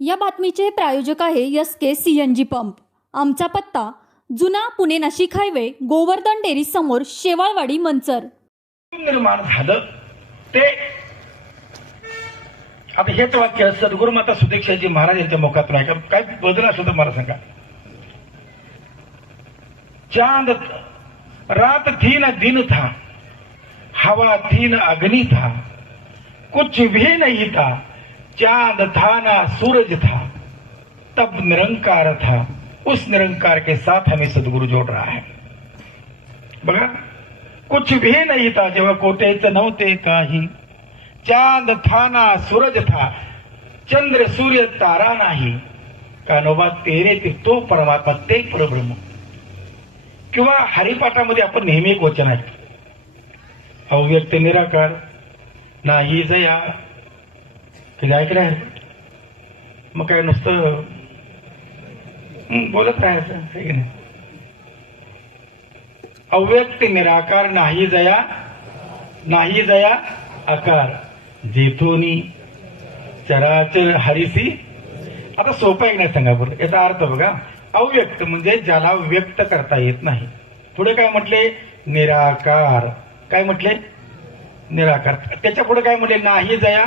या बातमीचे प्रायोजक आहे एस.के. CNG pump. आमचा पत्ता जुना पुणे नाशिक हायवे, गोवर्धन डेअरी समोर, शेवाळवाडी, मंचर. निर्माण झालं ते आता हेच वाक्य सद्गुरुमाता सुदीक्षाजी महाराज यांच्या मुखातून आहे. काय बदल असलं तर मला सांगा. चांद रात थी न दिन था, हवा थी न अग्नि था, कुछ भी नहीं था, चांद था ना सूरज था, तब निरंकार था. उस निरंकार के साथ हमें सदगुरु जोड़ रहा है. बघा, कुछ भी नहीं था जेव्हा कोटेच नव्हते काही, चांद था ना सूरज था, चंद्र सूर्य तारा नाही, कानोबा तेरे ते तो परमात्मा ते परब्रह्म. किंवा हरिपाठामध्ये आपण नेहमी एक वचन आहे, अव्यक्त निराकार नाही जया. कधी ऐकलं आहे? मग काय नुसतं बोलत राहायचं आहे की नाही. अव्यक्त निराकार नाही जया, नाही जया आकार, जेथोनी चराचर हरिसी. आता सोपं आहे नाही सांगा बरं. याचा अर्थ बघा, अव्यक्त म्हणजे ज्याला व्यक्त करता येत नाही. पुढे काय म्हटले? निराकार. काय म्हटले? निराकार. त्याच्या पुढे काय म्हटले? नाही जया.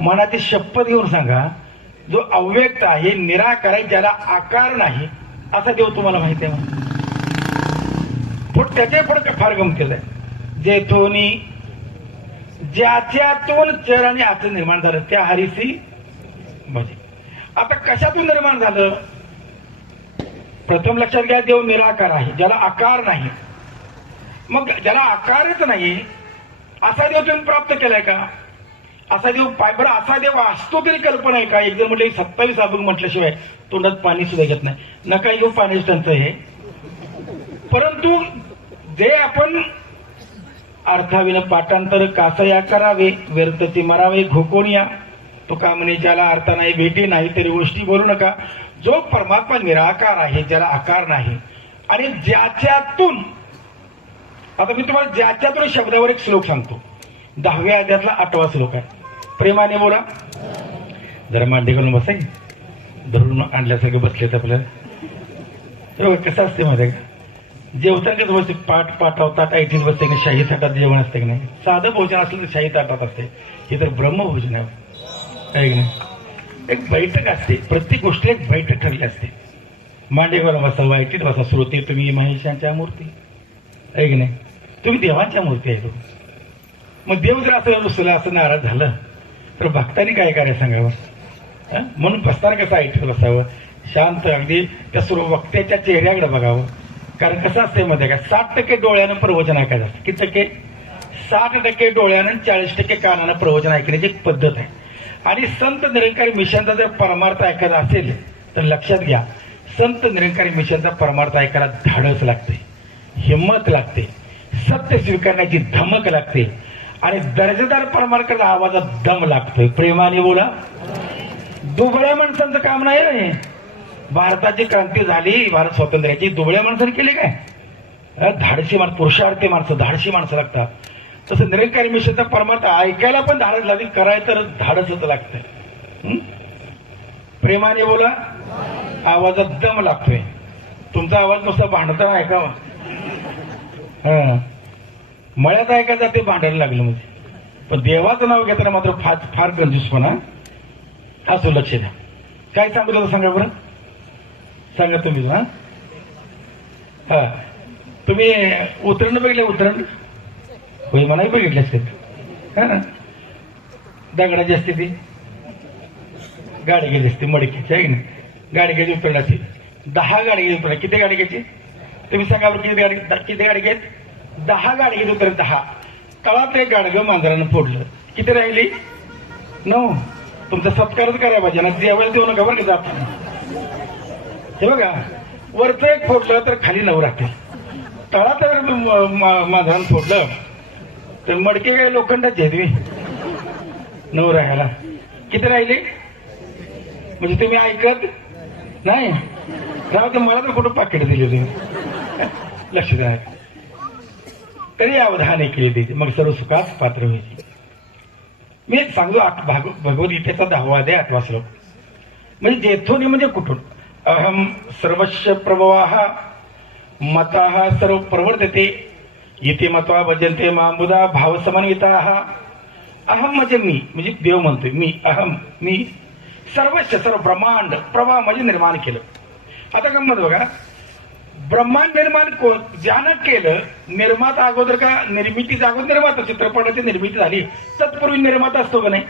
मनाची शपथ घेऊन सांगा, जो अव्यक्त आहे, निराकार आहे, ज्याला आकार नाही, असा देव तुम्हाला माहिती आहे. त्याच्या पुढे फार गमतीच आहे. जेथोनी ज्याच्यातून चर आणि आच निर्माण झालं त्या हरिसी भजे. आता कशातून निर्माण झालं? प्रथम लक्षात घ्या, देव निराकार आहे, ज्याला आकार नाही. मग ज्याला आकारच नाही असा देव तुम्ही प्राप्त केलाय का? असा देव बरं, असा देव असतो तरी कल्पना आहे का? एक जण म्हटलं 27 अभंग म्हटल्याशिवाय तोंडात पाणी सुद्धा घेत नाही. नका घेऊ पाणी टंचाई आहे. परंतु जे आपण अर्थाविन पाठांतर कासया करावे, व्यर्थची मरावे घोकोनिया. तो का म्हणे, ज्याला अर्थ नाही भेटी नाही तरी गोष्टी बोलू नका. जो परमात्मा निराकार आहे, ज्याला आकार नाही, आणि ज्याच्यातून, आता मी तुम्हाला ज्याच्यातून शब्दावर एक श्लोक सांगतो. 10व्या अध्यायातला 8वा श्लोक आहे. प्रेमाने बोला. जरा मांडी घालून बसाय, धरून आणल्यासारखं बसलेत आपल्याला. कसं असते माहिती आहे का? जेवताना कसं बसते, पाठ पाठवतात, ऐटीत बसते की शाही ताटात जेवण असते की नाही. साधं भोजन असलं तर शाही ताटात असते. हे तर ब्रह्मभोजन आहे की नाही. एक बैठक असते, प्रत्येक गोष्टी एक बैठक ठरली असते. मांडी घालून बसा, ऐटीत बसा. श्रोते तुम्ही महेशांच्या मूर्ती आहे की नाही. तुम्ही देवांच्या मूर्ती आहे. मग देव जर असं रुसला, असं नाराज झालं तर भक्तांनी काय करायचं सांगावं? म्हणून बसताना कसं ऐकत बसावं, शांत, अगदी त्या सर्व वक्त्याच्या चेहऱ्याकडे बघावं. कारण कसं असते मध्ये का, 60% डोळ्यानं प्रवचन ऐकायचं असतं. किती टक्के? 60% डोळ्यानं, 40% कानानं प्रवचन ऐकण्याची एक पद्धत आहे. आणि संत निरंकारी मिशनचा जर परमार्थ ऐकायचा असेल तर लक्षात घ्या, संत निरंकारी मिशनचा परमार्थ ऐकायला धाडस लागते, हिंमत लागते, सत्य स्वीकारण्याची धमक लागते, आणि दर्जेदार परमार्थाचा आवाजात दम लागतोय. प्रेमाने बोला. दुबळ्या माणसांचं काम नाही रे. भारताची क्रांती झाली, भारत स्वातंत्र्याची, दुबळ्या माणसाने केली काय? धाडशी माणसं, पुरुषार्थी माणसं, धाडशी माणसं लागतात. तसं निरंकारी मिशनचा परमार्थ ऐकायला पण धाडस लागेल, करायचं तर धाडसच लागतंय. प्रेमाने बोला. आवाजात दम लागतोय. तुमचा आवाज नुसता भांडताना ऐकावा. मळ्यात ऐकायचं ते भांडायला लागलं म्हणजे. पण देवाचं नाव घेताना मात्र फार कंजूसपणा असं लक्ष द्या. काय सांगत होतं सांगा बरं, सांगा तुम्ही. हा तुम्ही उतरण बघितलं? उतरण होय, मलाही बघितलं असते. हा, दगडाची असते ती, गाडी घ्यायची असते मडकीची आहे की नाही. गाडी घ्यायची उतरण्याची 10 गाडी घ्यायची उतरणार. किती गाडी घ्यायची तुम्ही सांगा बरं? किती गाडी घेत? 10 गाडी घेत उतर. 10 तळात एक गाडगं मांजरानं फोडलं. किती राहिली? 9. तुमचा सत्कारच करायला पाहिजे ना, जेवायला देऊ नका बरं का जाताना. हे बघा, वरचं एक फोडलं तर खाली 9 राहते. तळात जर मांजरानं फोडलं तर मडके काय लोखंडाचे आहेत, 9 राहायला. किती राहिले? म्हणजे तुम्ही ऐकत नाही. राव, तर मला तर कुठं पाकिट दिले तुम्ही. लक्ष द्या. तरी अवधाने केली, मग सर्व सुखास पात्र व्हायची. मी सांगतो भगवद्गीतेचा 10वा अध्याय 8वा श्लोक. म्हणजे जेथून म्हणजे कुठून. अहम सर्वस्य प्रभवाः मताः सर्व प्रवर्तते इति मत्वा भजन्ते मामुदा भावसमन्विताः. अहम म्हणजे मी, म्हणजे देव म्हणतोय मी, अहम मी, सर्वस्य सर्व ब्रह्मांड प्रभा म्हणजे निर्माण केलं. आता गंमत बघा, ब्रह्मांड निर्माण ज्यानं केलं, निर्माता अगोदर का निर्मितीचा अगोदर निर्माता, चित्रपटाची निर्मिती झाली तत्पूर्वी निर्माता असतो का नाही,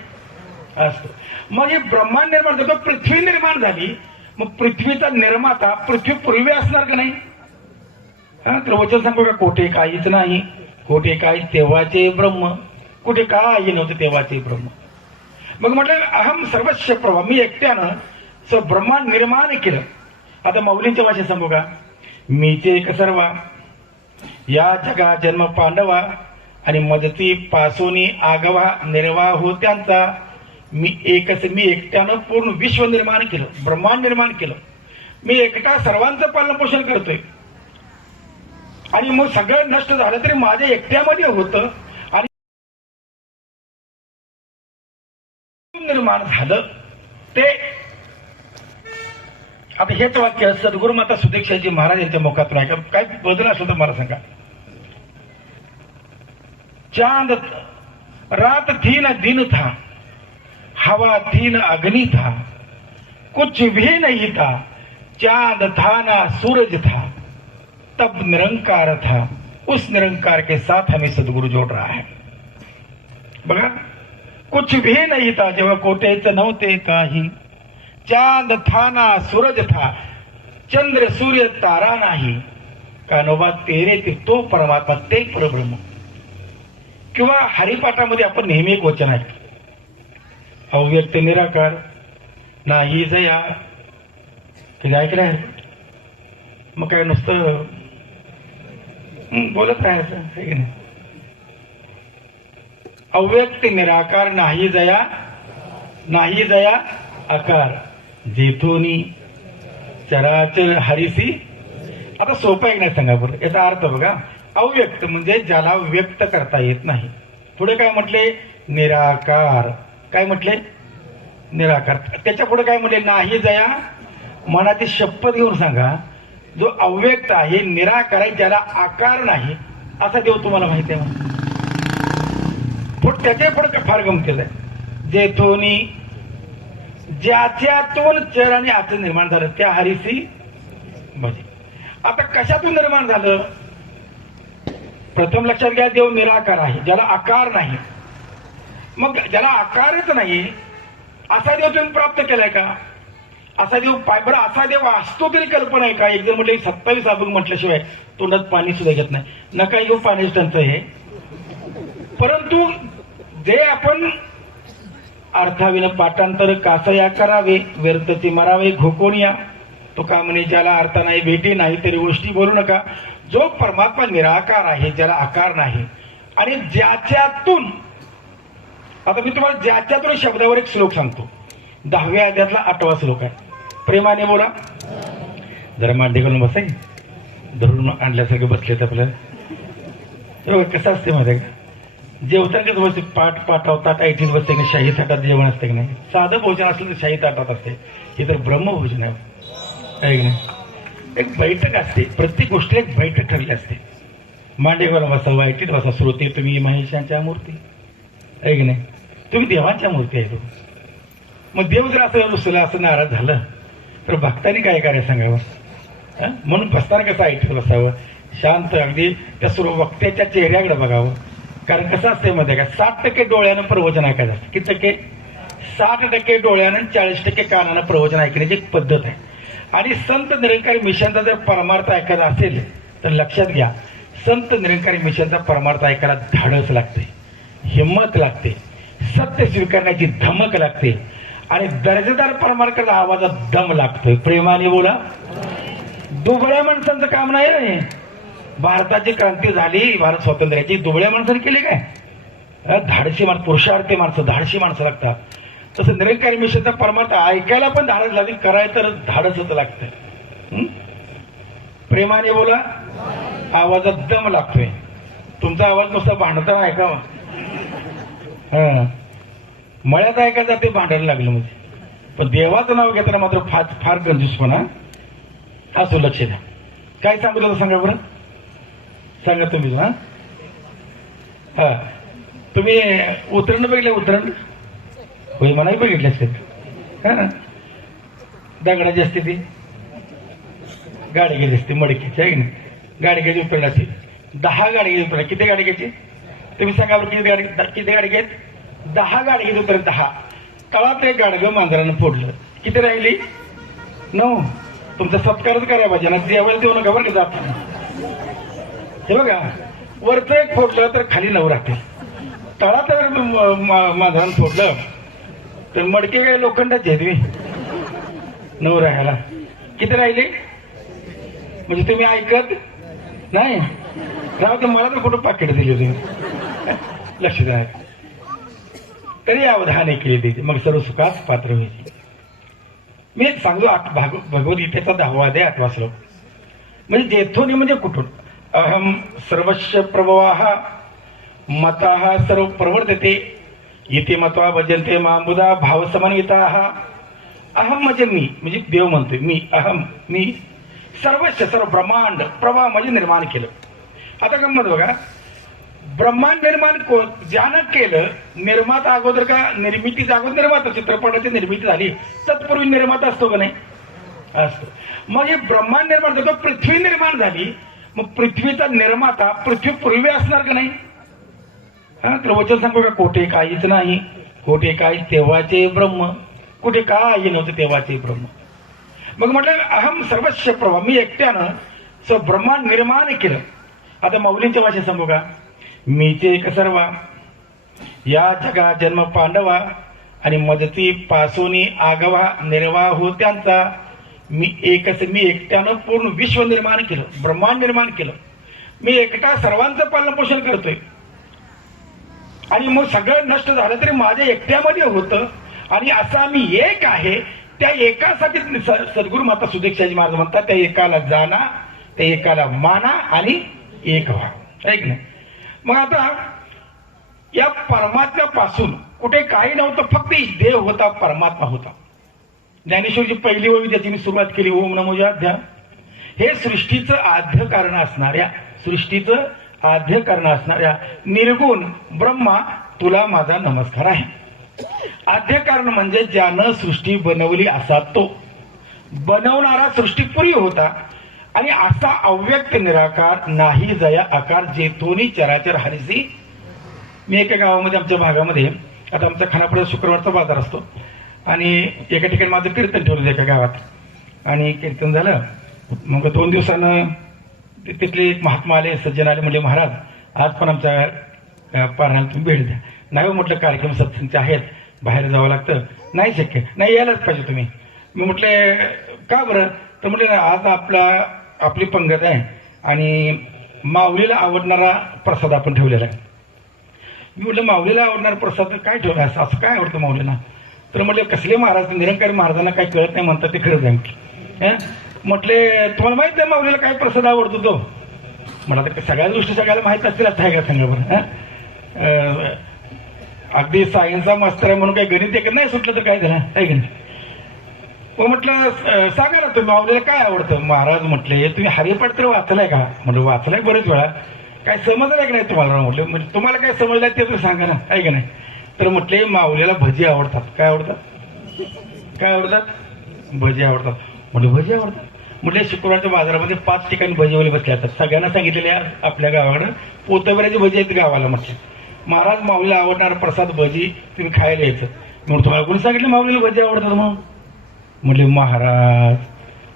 असतो. मग हे ब्रह्मांड निर्माण झालं, पृथ्वी निर्माण झाली, मग पृथ्वीचा निर्माता पृथ्वी पूर्वी असणार का नाही. तर वचन सांगू का, कोठे काहीच नाही, कोठे काही तेव्हाचे ब्रह्म, कुठे काही नव्हते तेव्हाचे ब्रह्म. मग म्हटलं अहम सर्वस्य प्रभा, मी एकट्यानं ब्रह्मांड निर्माण केलं. आता माऊलींच्या भाषेत सांगू का, मीचे एक सर्वा या जगा जन्म पांडवा आणि मदती पासोनी आगवा निर्वाह हो त्यांचा. मी एकच, मी एकट्यानं पूर्ण विश्व निर्माण केलं, ब्रह्मांड निर्माण केलं. मी एकटा सर्वांचं पालन पोषण करतोय आणि मग सगळं नष्ट झालं तरी माझ्या एकट्यामध्ये होतं आणि निर्माण झालं ते. आता हेच वाक्य सद्गुरु माता सुदीक्षाजी महाराज यांच्या मुखातून आहे. काय बदल असलं तर मला सांगा. चांद रात थी न दिन था, हवा थी न अग्नि था, कुछ भी नहीं था, चांद था ना सूरज था, तब निरंकार था, उस निरंकार के साथ हमें सदगुरु जोड़ रहा है. बघा, कुछ भी नहीं था जेव्हा कोटेच नव्हते काही, चांद था ना सूरज था, चंद्र सूर्य तारा नाही, कानोबा तेरे ते तो परमात्मा ते परब्रह्म. किंवा हरिपाठामध्ये आपण नेहमी एक वचन आहे, अव्यक्त निराकार नाही जया. कधी ऐकलं आहे? मग काय नुसतं बोलत राहायचं आहे की नाही. अव्यक्त निराकार नाही जया, नाही जया आकार, जेथोनी चराचर हरिसी. आता सोपं आहे नाही सांगा बरं, याचा अर्थ बघा. अव्यक्त म्हणजे ज्याला व्यक्त करता येत नाही. पुढे काय म्हटले, निराकार. काय म्हटले, निराकार. त्याच्या पुढे काय म्हटले, नाही जया. मनाची शपथ घेऊन सांगा, जो अव्यक्त आहे, निराकार आहे, ज्याला आकार नाही, असा देव तुम्हाला माहिती आहे. त्याच्या पुढे फार गमतीचं आहे, जेथोनी ज्याच्यातून चर आणि आचर निर्माण झालं त्या हरीसी भजे. आता कशातून निर्माण झालं, प्रथम लक्षात घ्या, देव निराकार आहे, ज्याला आकार नाही. मग ज्याला आकारच नाही असा देव तुम्ही प्राप्त केलाय का? असा देव बरं, असा देव असतो तरी कल्पना आहे का? एक जण म्हटलं 27 अभंग म्हटल्याशिवाय तोंडात पाणी सुद्धा घेत नाही. नका घेऊ पाण्याची टंचाई आहे. परंतु जे आपण अर्थाविन पाठांतर कासया करावे, व्यर्थची मरावे घोकोनिया. तो का म्हणे, ज्याला अर्थ नाही भेटी नाही तरी गोष्टी बोलू नका. जो परमात्मा निराकार आहे, ज्याला आकार नाही आणि ज्याच्यातून, आता मी तुम्हाला ज्याच्यातून शब्दावर एक श्लोक सांगतो. 10व्या अध्यायातला 8वा श्लोक आहे. प्रेमाने बोला. जरा मांडी घालून बसाय, धरून आणल्यासारखे बसलेत आपल्याला. कसं असते माहिती का, जेवताना कसं बसते, पाठवतात ऐटीत बसते की शाही ताटात जेवण असते की नाही. साधं भोजन असलं तर शाही ताटात असते. हे तर ब्रह्मभोजन आहे की नाही. एक बैठक असते, प्रत्येक गोष्टीला एक बैठक ठरली असते. मांडी घालून बसा, ऐटीत बसा. श्रोते तुम्ही महेशांच्या मूर्ती आहे की नाही, तुम्ही देवांच्या मूर्ती आहे. मग देव जर असं रुसला, असं नाराज झालं तर भक्तांनी काय करायचं सांगावं. म्हणून बसताना कसं ऐकत बसावं, शांत, अगदी त्या सर्व वक्त्याच्या चेहऱ्याकडे बघावं. कारण कसं असते मध्ये का, 60% डोळ्यानं प्रवचन ऐकायचं असतं. किती टक्के? 60% डोळ्यानं, 40% कानानं प्रवचन ऐकण्याची एक पद्धत आहे. आणि संत निरंकारी मिशनचा जर परमार्थ ऐकायचा असेल तर लक्षात घ्या, संत निरंकारी मिशनचा परमार्थ ऐकायला धाडस लागते, हिंमत लागते, सत्य स्वीकारण्याची धमक लागते आणि दर्जेदार परमार्थाचा आवाजात दम लागतोय. प्रेमाने बोला. दुबळ्या माणसांचं काम नाही रे. भारताची क्रांती झाली, भारत स्वातंत्र्याची, दुबळ्या माणसाने केली काय? धाडशी माणसं, पुरुषार्थी माणसं, धाडशी माणसं लागतात. तसं निरंकारी मिशनचा परमार्थ ऐकायला पण धाडस लागेल, करायचं तर धाडसच लागतंय. प्रेमाने बोला. आवाजात दम लागतोय. तुमचा आवाज नुसता भांडताना ऐकावा, मळ्यात ऐकायचा ते भांडायला लागलं म्हणजे. पण देवाचं नाव घेताना मात्र फार फार गंजूसपणा असो, लक्ष द्या. काय सांगत होता सांगा बरं, सांगा तुम्ही. हा तुम्ही उतरण बघितलं, उतरण होय मलाही बघितले असते. हा ना, दगडाची असते ती गाडी घ्यायची असते मडकीची आहे की नाही, गाडी घ्यायची उतरण्याची 10 गाडी घ्यायची उतरणार. किती गाडी घ्यायची तुम्ही सांगा बरं, किती गाडी घेत 10 गाडी घ्यायची उतर 10. तळात एक गाडगं मांजरानं फोडलं, किती राहिली 9. तुमचा सत्कारच करायला पाहिजे ना, जेवायला देऊ नका बरं की जाताना. हे बघा, वरचं एक फोडलं तर खाली 9 राहते. तळात जर मांजरानं फोडलं तर मडके काय लोखंडाचे आहेत 9 राहायला. किती राहिले म्हणजे तुम्ही ऐकत नाही राव, तर मला तर कुठं पाकिट दिली तुम्ही, लक्ष द्या. तरी अवधाने केली देते मग सर्व सुखास पात्र व्हायची. मी एक सांगतो, भगवद्गीतेचा 10वा अध्याय 8वा श्लोक. म्हणजे जेथोनी म्हणजे कुठून. अहम सर्वस्व प्रभवाः मताः सर्व प्रवर्तते इति मत्वा भजन्ते मामुदा भावसमन्विताः. अहम म्हणजे मी, म्हणजे देव म्हणतोय मी, अहम मी सर्वस्व सर्व ब्रह्मांड प्रवाह म्हणजे निर्माण केलं. आता गंमत बघा, ब्रह्मांड निर्माण ज्यानं केलं, निर्माता अगोदर का निर्मितीचा अगोदर निर्माता, चित्रपटाची निर्मिती झाली तत्पूर्वी निर्माता असतो का नाही, असतो. मग हे ब्रह्मांड निर्माण झालं, पृथ्वी निर्माण झाली, मग पृथ्वीचा निर्माता पृथ्वी पूर्वी असणार का नाही. हा, तर वचन सांगू का, कोठे काहीच नाही, कोठे काही तेव्हाचे ब्रह्म, कुठे काही नव्हतं तेव्हाचे ब्रह्म. मग म्हटलं अहम सर्वस्व प्रभा, मी एकट्यानं ब्रह्मांड निर्माण केलं. आता माऊलींच्या भाषेत सांगू का, मीचे एक सर्वा या जगा जन्म पांडवा आणि मदती पासोनी आगवा निर्वाह हो त्यांचा. मी एकट्यानं पूर्ण विश्व निर्माण केलं, ब्रह्मांड निर्माण केलं. मी एकटा सर्वांचं पालन पोषण करतोय आणि मग सगळं नष्ट झालं तरी माझ्या एकट्यामध्ये होतं. आणि असा मी एक आहे, त्या एकासाठी सद्गुरू माता सुदीक्षाजी महाराज म्हणतात, त्या एकाला जाणा, त्या एकाला माना आणि एक व्हा, ऐक नाही. मग आता या परमात्म्यापासून कुठे काही नव्हतं, फक्त देव होता, परमात्मा होता. ज्ञानेश्वरची पहिली ओवी त्याची मी सुरुवात केली, ओम नमो जयाध्या. हे सृष्टीचं आद्य कारण असणाऱ्या निर्गुण ब्रह्मा तुला माझा नमस्कार आहे. आद्य कारण म्हणजे ज्यानं सृष्टी बनवली असा तो, बनवणारा सृष्टीपूर्वी होता. आणि असा अव्यक्त निराकार नाही जया आकार जेथोनी चराचर हरिसी. मी एका गावामध्ये, आमच्या भागामध्ये, आता आमचा खानापुरात शुक्रवारचा बाजार असतो आणि एका ठिकाणी माझं कीर्तन ठेवलं एका गावात. आणि कीर्तन झालं, मग 2 दिवसानं तिथले एक महात्मा आले, सज्जन आले, म्हणजे महाराज आज पण आमच्या पारण्याला तुम्ही भेट द्या. नाही म्हटलं, कार्यक्रम सत्संगचे आहेत, बाहेर जावं लागतं, नाही शक्य, नाही यायलाच पाहिजे तुम्ही. मी म्हटले का बरं, तर म्हटले आज आपली पंगत आहे आणि माऊलीला आवडणारा प्रसाद आपण ठेवलेला आहे. मी म्हटलं माऊलीला आवडणारा प्रसाद काय ठेवला, असं काय आवडतं माऊलीला. तर म्हटले कसले महाराज, निरंकारी महाराजांना काय कळत नाही म्हणतात ते खरंच आहे. म्हटले तुम्हाला माहित आहे माऊलीला काय प्रसाद आवडतो तो. मला तर सगळ्या गोष्टी सगळ्याला माहित असतील, आता आहे का सांगा बरं. अगदी सायन्सचा मास्तर आहे म्हणून काही गणित एकच नाही सुटलं तर काय झालं, आहे की नाही. म्हटलं सांगा ना तुम्ही माऊलीला काय आवडतं. महाराज म्हटले तुम्ही हरिपाठ तर वाचलाय का. म्हटलं वाचलाय बरेच वेळा, काय समजलंय की नाही तुम्हाला. म्हटलं म्हणजे तुम्हाला काय समजलंय ते तुम्ही सांगा ना, आहे की नाही. तर म्हटले माऊलीला भजी आवडतात. काय आवडतात, भजी आवडतात. म्हटलं भजी आवडतात. म्हटले शुक्रवारच्या बाजारामध्ये 5 ठिकाणी भजीवाले बसले असतात, सगळ्यांना सांगितलेले आपल्या गावाकडं पोतबऱ्याची भजी आहेत गावाला. म्हटले महाराज माऊलीला आवडणारा प्रसाद भजी तुम्ही खायला यायचं. म्हणून तुम्हाला कोणी सांगितलं माऊलीला भजी आवडतात म्हणून. म्हटले महाराज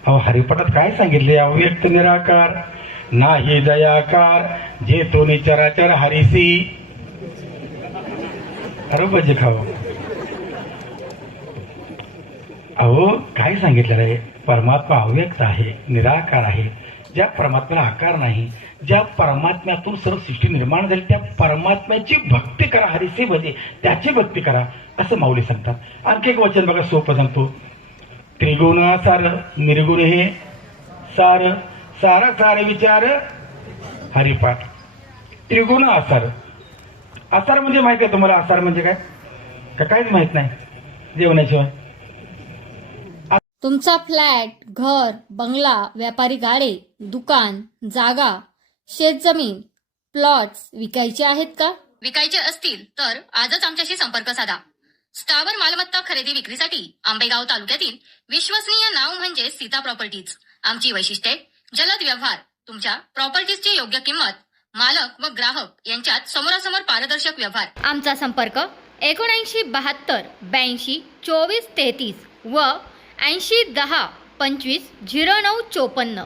अहो हरिपाठात काय सांगितले, अव्यक्त निराकार नाही दयाकार जे तो चराचर हरिसी. अरे भजी खावं. अहो काय सांगितलेलं आहे, परमात्मा अव्यक्त आहे, निराकार आहे. ज्या परमात्म्याला आकार नाही, ज्या परमात्म्यातून सर्व सृष्टी निर्माण झाली, त्या परमात्म्याची भक्ती करा, हरिसी भजे, त्याची भक्ती करा असं माऊली सांगतात. आणखी एक वचन बघा, सोपं सांगतो. त्रिगुण सार निर्गुण हे सार, सारा सार विचार हरिपाठ. त्रिगुण आसार. आसार म्हणजे माहिती आहे तुम्हाला, आसार म्हणजे काय, काहीच माहित नाही जेवणाशिवाय. तुमचा फ्लॅट, घर, बंगला, व्यापारी गाडे, दुकान, जागा, शेतजमीन, प्लॉट्स विकायचे आहेत का? विकायचे असतील तर आजच आमच्याशी संपर्क साधा. स्थावर मालमत्ता खरेदी विक्रीसाठी आंबेगाव तालुक्यातील विश्वसनीय नाव म्हणजे सीता प्रॉपर्टीज. आमची वैशिष्ट्ये: जलद व्यवहार, तुमच्या प्रॉपर्टीजची योग्य किंमत, मालक व ग्राहक यांच्यात समोरासमोर पारदर्शक व्यवहार. आमचा संपर्क 7972 82 24 33 व 80 10 25 09 54.